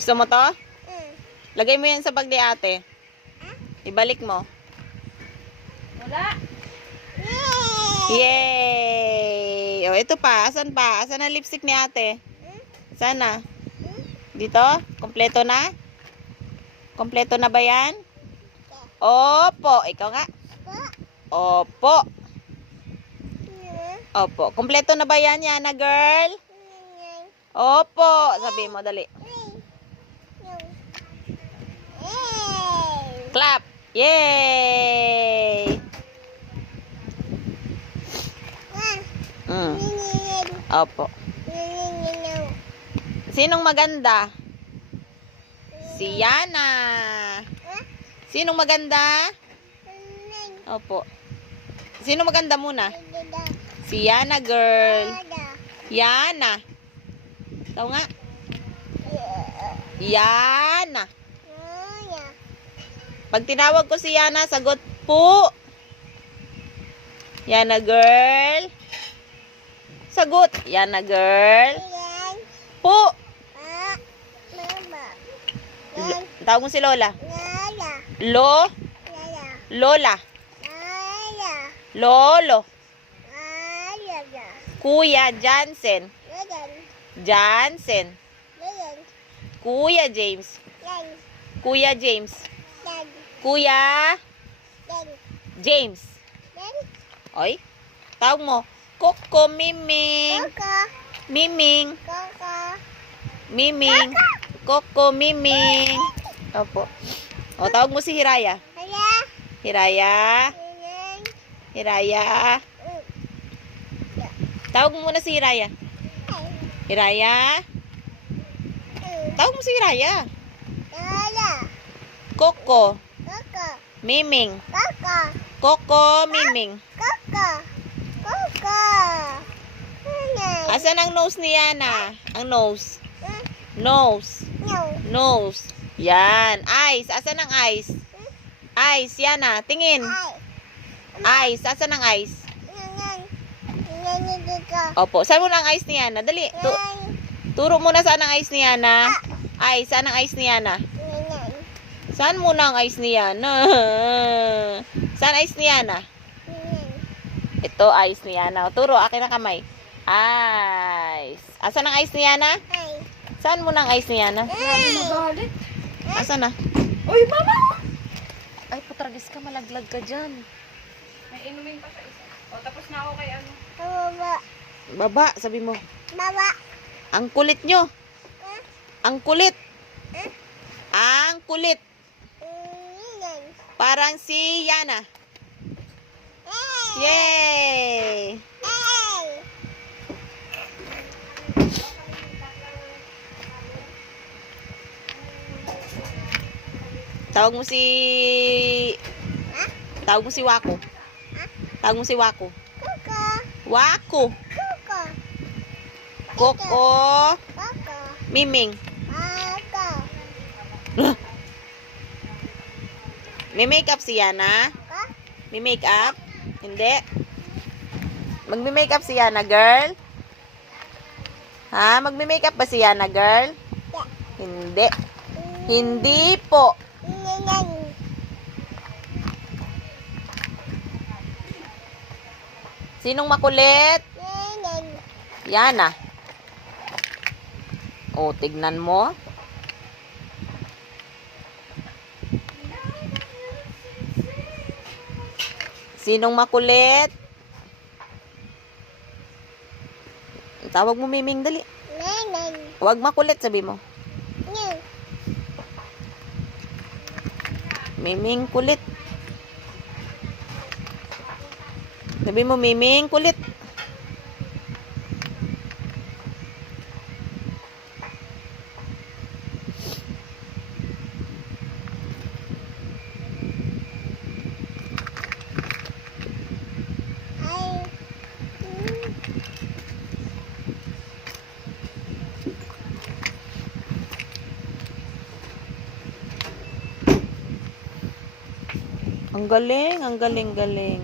Gusto mo to? Lagay mo yan sa bag ni ate. Ibalik mo. Wala. Yay! O, ito pa. Asan pa? Asan ang lipstick ni ate? Sana. Dito? Kompleto na? Kompleto na ba yan? Opo. Ikaw nga. Opo. Opo. Kompleto na ba yan, Yana girl? Opo. Sabi mo, dali. Clap. Yay! Opo. Sinong maganda? Si Yana. Sinong maganda? Opo. Sino maganda muna? Si Yana girl. Yana. Ikaw nga. Yana. Pag tinawag ko si Yana, sagot po. Yana girl. Sagot. Yana girl. Po. Tawag mo si Lola. Lola. Lolo. Kuya Jansen. Jansen. Kuya James. Kuya James. Kuya James. Oy. Tawag mo. Koko Miming. Miming. Miming. Koko Miming. Opo. O, tawag mo si Hiraya. Hiraya. Hiraya. Tawag mo muna si Hiraya. Hiraya. Tawag mo si Hiraya. Koko. Miming. Koko Miming. Asan ang nose ni Yana? Ang nose. Nose. Nose. Yan. Eyes. Asan ang eyes? Eyes. Yana. Tingin. Eyes. Asan ang eyes? Opo. Saan mo na ang eyes ni Yana? Dali. Turo mo na saan ang eyes ni Yana. Eyes. Saan ang eyes ni Yana? Saan mo na ang eyes ni Yana? Saan eyes ni Yana? Ito eyes ni Yana. Turo. Akin na kamay. Eyes. Asan ang eyes ni Yana? Saan mo na ang eyes ni Yana? Magalit. Asan na? Uy, mama! Ay, putragis ka. Malaglag ka dyan. May inumin pa sa isa. O, tapos na ako kay ano. Baba. Sabi mo. Ang kulit nyo. Ang kulit. Ang kulit. Parang si Yana. Yay! Tawag mo si Wako. Tawag mo si Wako. Wako. Koko. Miming. May makeup si Yana? May makeup? Hindi. Magme-makeup si Yana, girl? Ha? Magme-makeup ba si Yana, girl? Hindi. Hindi po. Sinong makulit? Yana. O, tignan mo. Sinong makulit? Tawag mo Miming, dali. Huwag makulit, sabi mo. Miming, kulit. Sabi mo, Miming, kulit. Ang galing, galing.